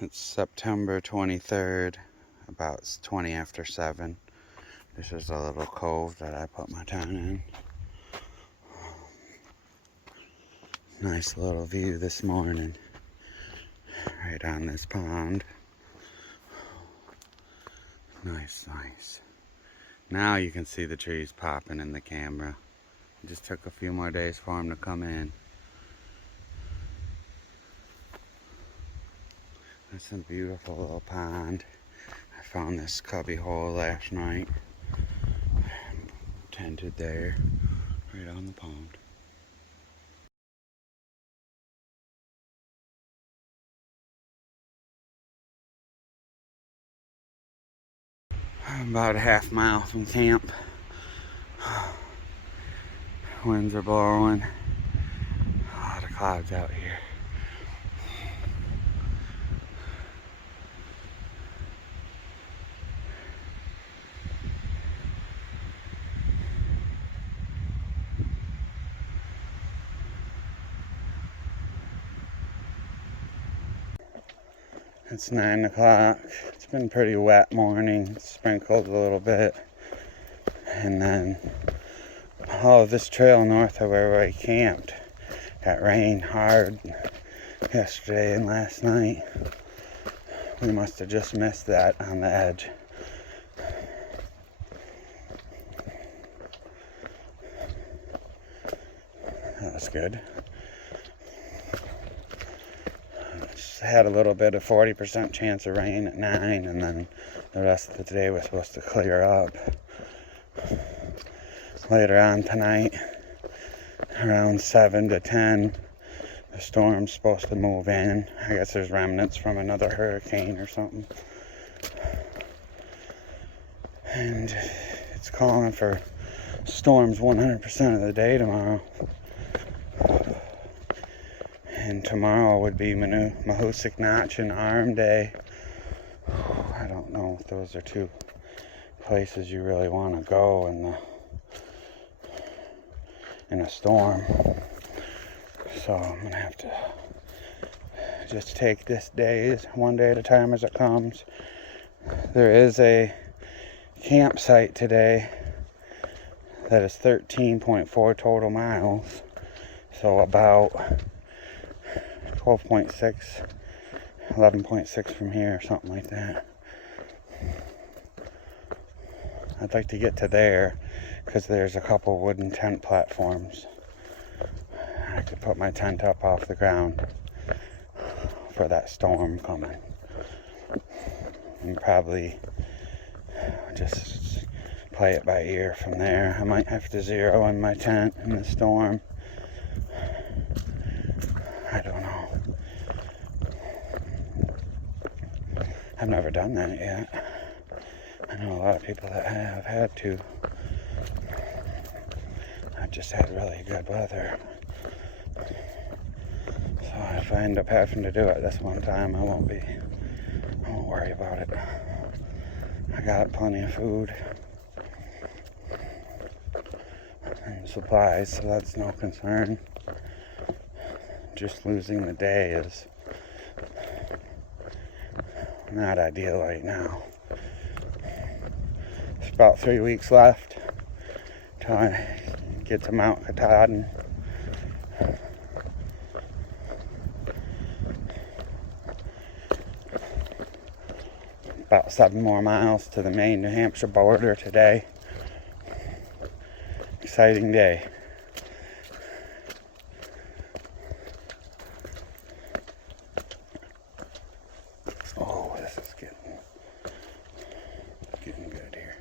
It's September 23rd, about 20 after 7. This is a little cove that I put my tent in. Nice little view this morning, right on this pond. Nice, nice. Now you can see the trees popping in the camera. It just took a few more days for them to come in. It's a beautiful little pond. I found this cubby hole last night. Tented there, right on the pond. I'm about a half mile from camp. Winds are blowing. A lot of clouds out here. It's 9 o'clock. It's been a pretty wet morning. It's sprinkled a little bit. And then all of this trail north of where we camped got rained hard yesterday and last night. We must have just missed that on the edge. That was good. Just had a little bit of 40% chance of rain at 9, and then the rest of the day was supposed to clear up. Later on tonight, around 7 to 10, the storm's supposed to move in. I guess there's remnants from another hurricane or something. And it's calling for storms 100% of the day tomorrow. And tomorrow would be Mahoosuc Notch and Arm Day. I don't know if those are two places you really want to go in a storm. So I'm going to have to just take this day one day at a time as it comes. There is a campsite today that is 13.4 total miles. So about 12.6, 11.6 from here, or something like that. I'd like to get to there because there's a couple wooden tent platforms. I could put my tent up off the ground for that storm coming. And probably just play it by ear from there. I might have to zero in my tent in the storm. I don't know. I've never done that yet. I know a lot of people that have had to. I've just had really good weather. So if I end up having to do it this one time, I won't worry about it. I got plenty of food and supplies, so that's no concern. Just losing the day is not ideal right now. There's about 3 weeks left till I get to Mount Katahdin. About 7 more miles to the Maine-New Hampshire border today. Exciting day. Oh, this is getting good here.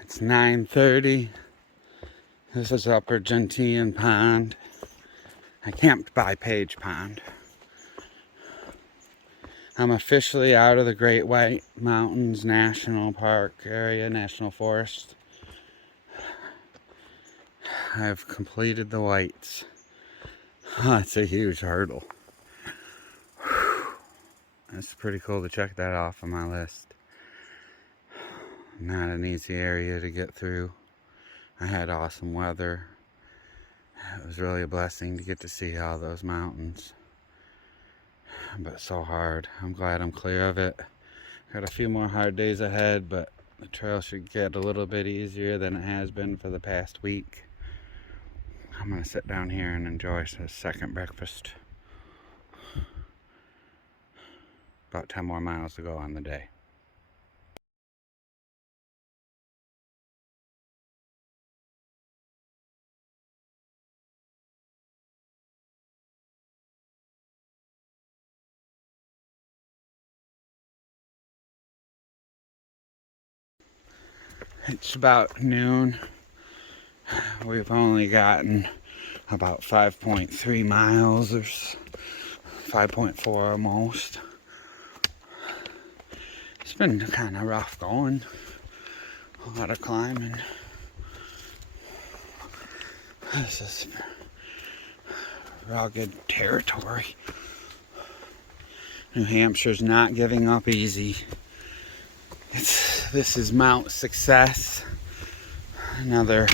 It's 9:30. This is Upper Gentian Pond. I camped by Page Pond. I'm officially out of the Great White Mountains National Park area, National Forest. I've completed the whites. That's a huge hurdle. It's pretty cool to check that off on my list. Not an easy area to get through. I had awesome weather. It was really a blessing to get to see all those mountains. But so hard. I'm glad I'm clear of it. Got a few more hard days ahead, but the trail should get a little bit easier than it has been for the past week. I'm gonna sit down here and enjoy a second breakfast. About 10 more miles to go on the day. It's about noon. We've only gotten about 5.3 miles or 5.4 almost. It's been kind of rough going. A lot of climbing. This is rugged territory. New Hampshire's not giving up easy. This is Mount Success. Another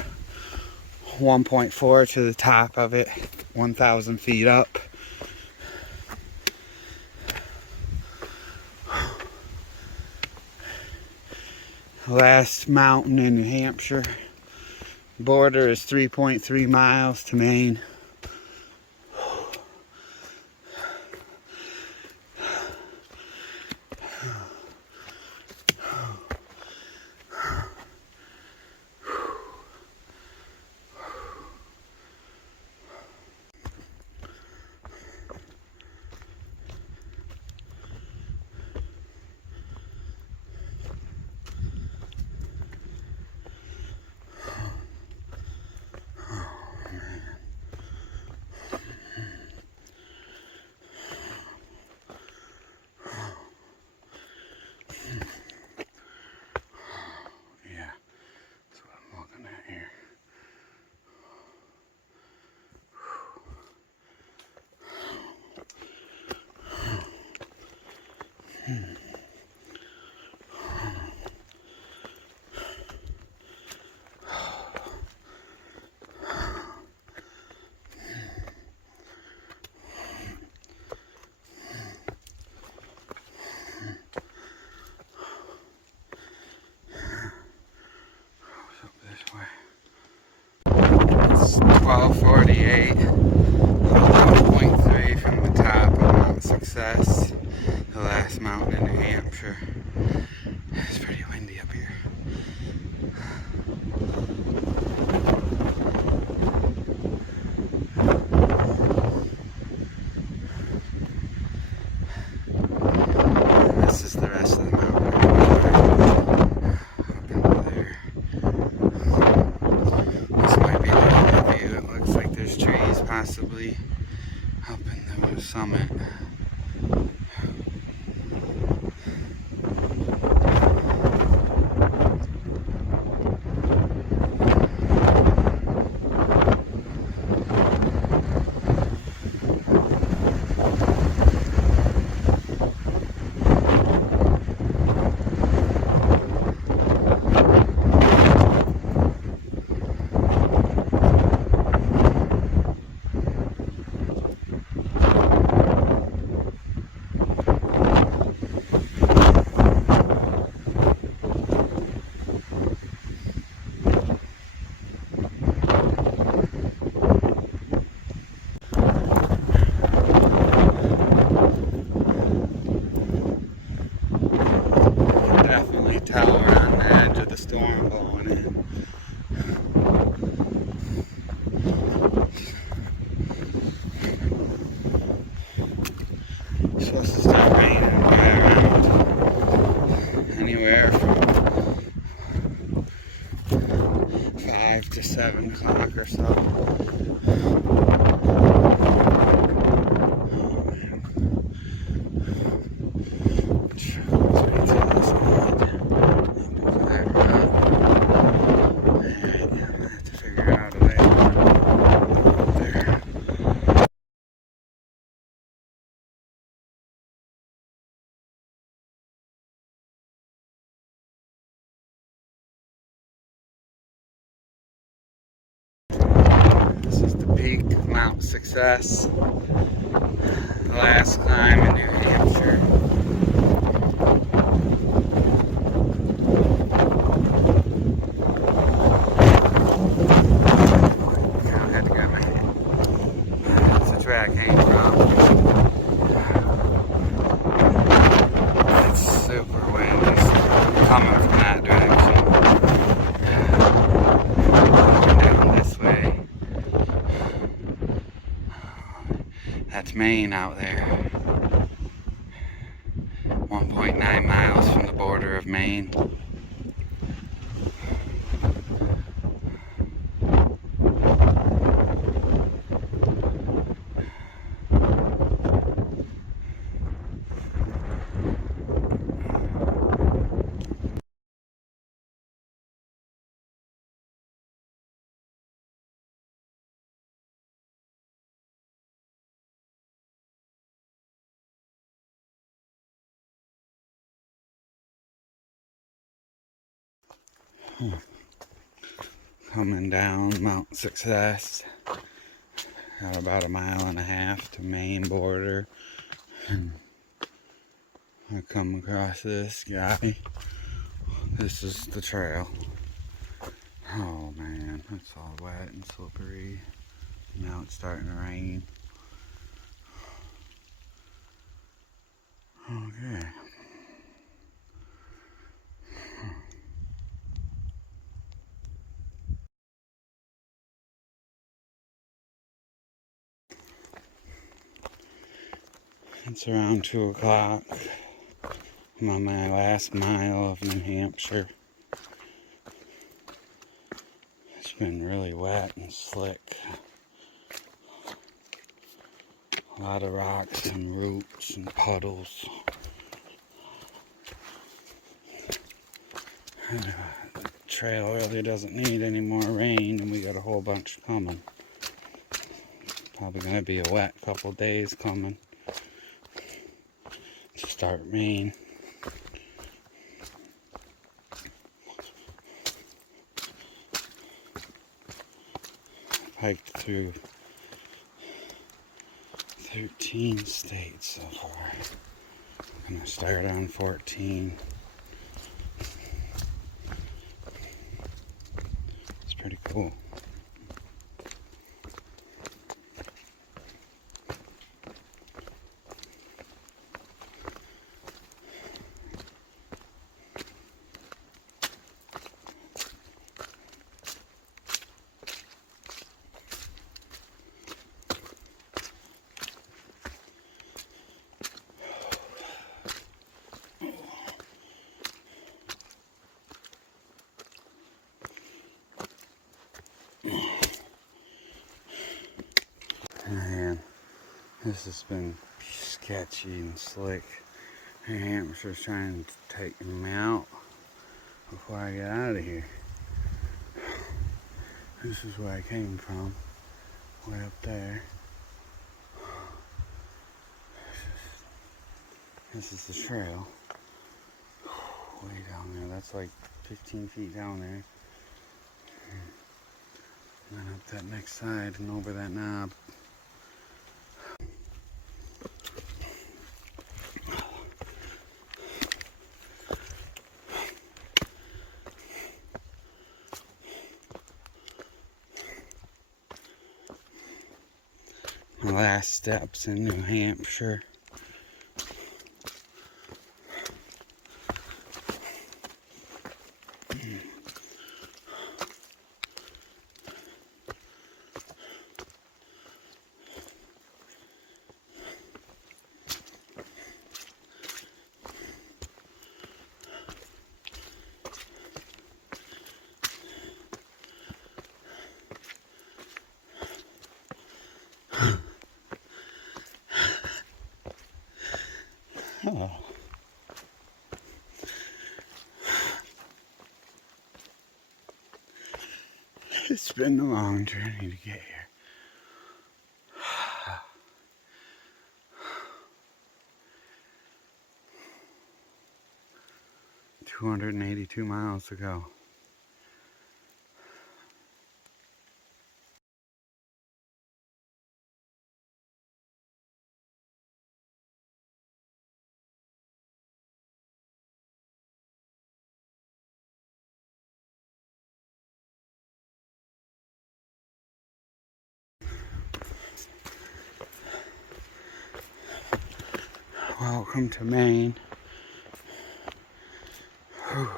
1.4 to the top of it, 1,000 feet up. Last mountain in New Hampshire. Border is 3.3 miles to Maine. It's 12:48, 12.3 from the top of Mount Success, the last mountain in New Hampshire. It's pretty windy up here. And this is the rest of the mountain right there. This might be the view. It looks like there's trees possibly up in the summit. Definitely tell we're on the edge of the storm blowing in. It's supposed to start raining by around anywhere from 5 to 7 o'clock or so. Mount Success. The last climb in New Hampshire. That's where I came from. It's super windy coming from that direction. Down this way. That's Maine out there. 1.9 miles from the border of Maine. Coming down Mount Success. Got about 1.5 miles to Maine border. I come across this guy. This is the trail. Oh man, it's all wet and slippery. Now it's starting to rain. Okay. It's around 2 o'clock. I'm on my last mile of New Hampshire. It's been really wet and slick. A lot of rocks and roots and puddles. The trail really doesn't need any more rain, and we got a whole bunch coming. Probably going to be a wet couple days coming to start Maine. Hiked through 13 states so far. I'm gonna start on 14. It's pretty cool. Man, this has been sketchy and slick. New Hampshire's trying to take me out before I get out of here. This is where I came from, way up there. This is the trail. Way down there, that's like 15 feet down there. And then up that next side and over that knob. My last steps in New Hampshire. Oh. It's been a long journey to get here. 282 miles to go. Welcome to Maine. Whew.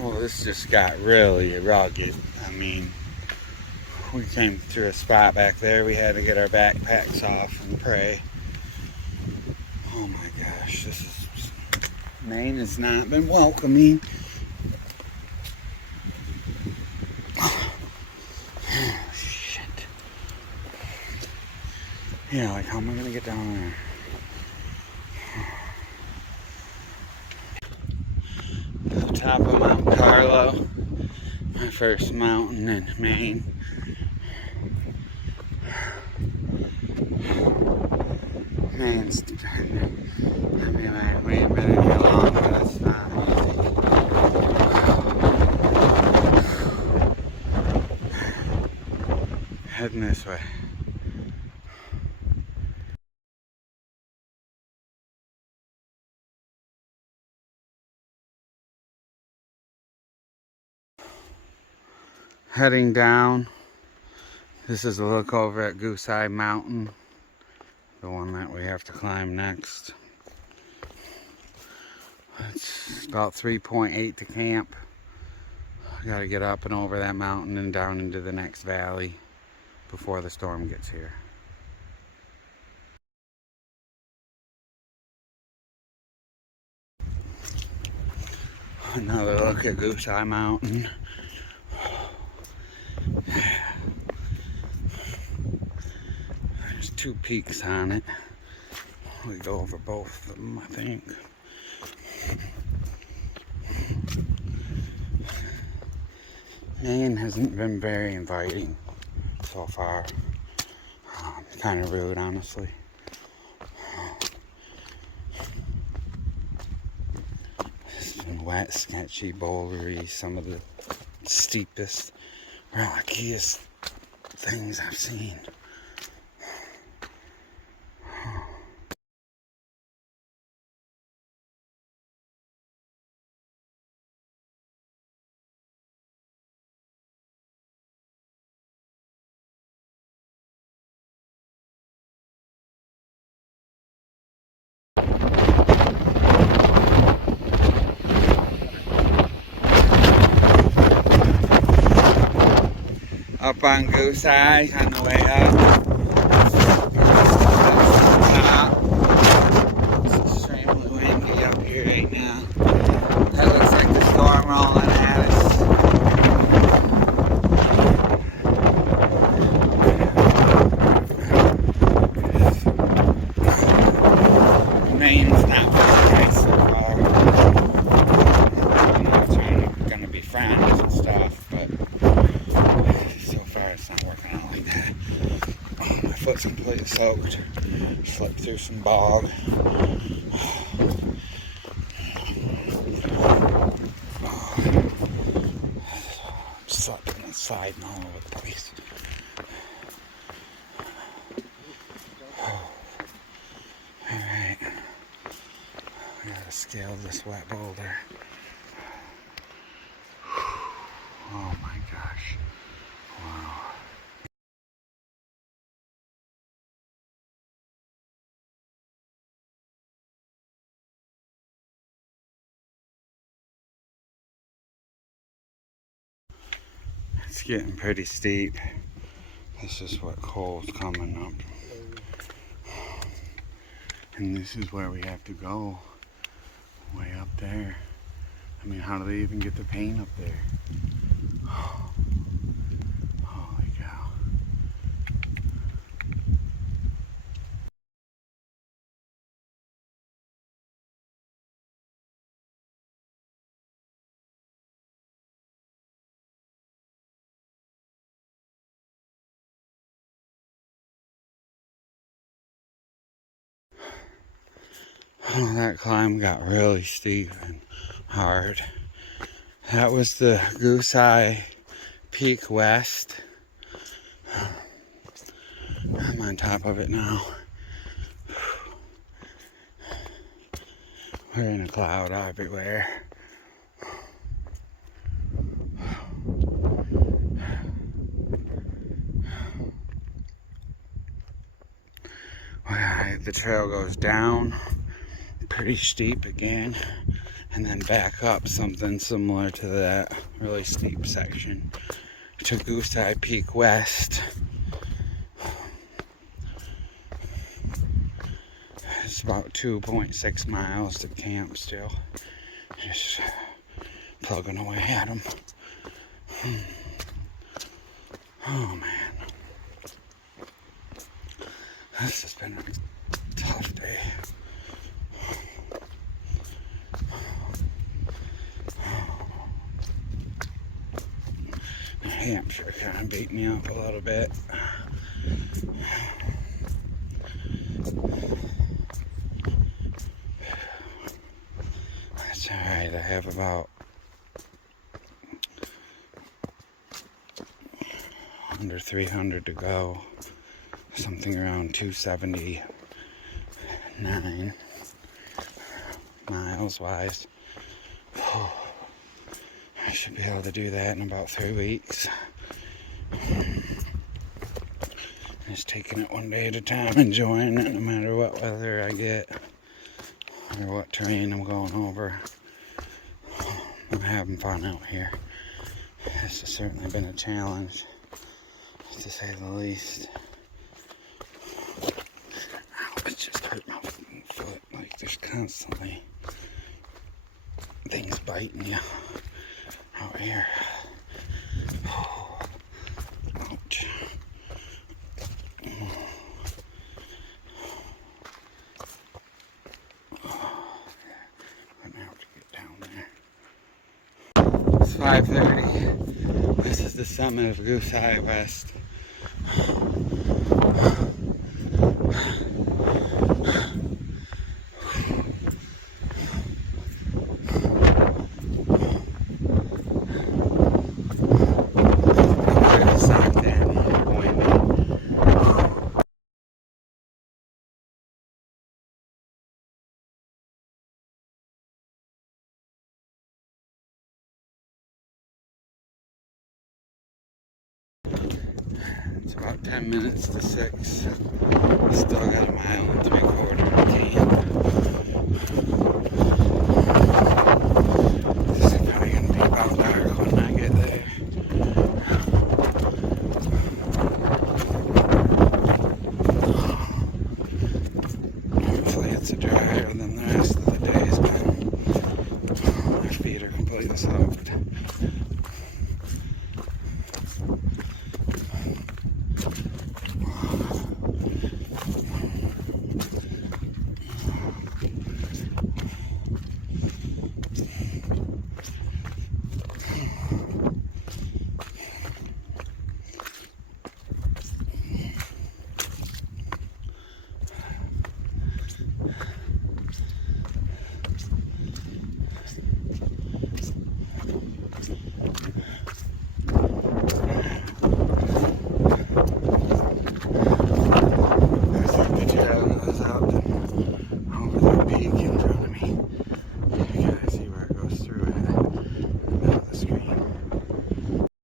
Well, this just got really rugged. I mean, we came through a spot back there. We had to get our backpacks off and pray. Oh my gosh, Maine has not been welcoming. Oh, shit. Yeah, like how am I gonna get down there? The top of Mount Carlo, my first mountain in Maine. Maine's, I mean, we ain't been in here long, but it's not easy. Heading this way. Heading down. This is a look over at Goose Eye Mountain, the one that we have to climb next. It's about 3.8 to camp. I gotta get up and over that mountain and down into the next valley before the storm gets here. Another look at Goose Eye Mountain. There's two peaks on it. We go over both of them, I think. Maine hasn't been very inviting so far. Kind of rude, honestly. It's been wet, sketchy, bouldery, some of the steepest, rockiest things I've seen. Up on Goose Eye on the way up. It's extremely windy up here right now. That looks like the storm rolling at us. Maine's not very nice so far. I know it's going to be friends and stuff, but so far it's not working out like that. Oh, my foot's completely soaked. Slipped through some bog. Slipping and sliding all over the place. Alright. We gotta scale this wet boulder. Oh my gosh. Wow. It's getting pretty steep. This is what coal's coming up. And this is where we have to go. Way up there. I mean, how do they even get the paint up there? Holy cow. Oh, that climb got really steep and hard. That was the Goose Eye Peak West. I'm on top of it now. We're in a cloud everywhere. The trail goes down, pretty steep again, and then back up something similar to that really steep section to Goose Eye Peak West. It's about 2.6 miles to camp still. Just plugging away at them. Oh man. This has been a tough day. New Hampshire kind of beat me up a little bit. That's alright, I have about under 300 to go. Something around 279 miles wise. I should be able to do that in about 3 weeks. Just taking it one day at a time, enjoying it no matter what weather I get or what terrain I'm going over. I'm having fun out here. This has certainly been a challenge, to say the least. Ow, it just hurt my foot. Like there's constantly things biting you out here. Ouch. I'm gonna have to get down there. It's 5:30. This is the summit of Goose Eye West. It's about 10 minutes to 6. Still got a mile and 3/4.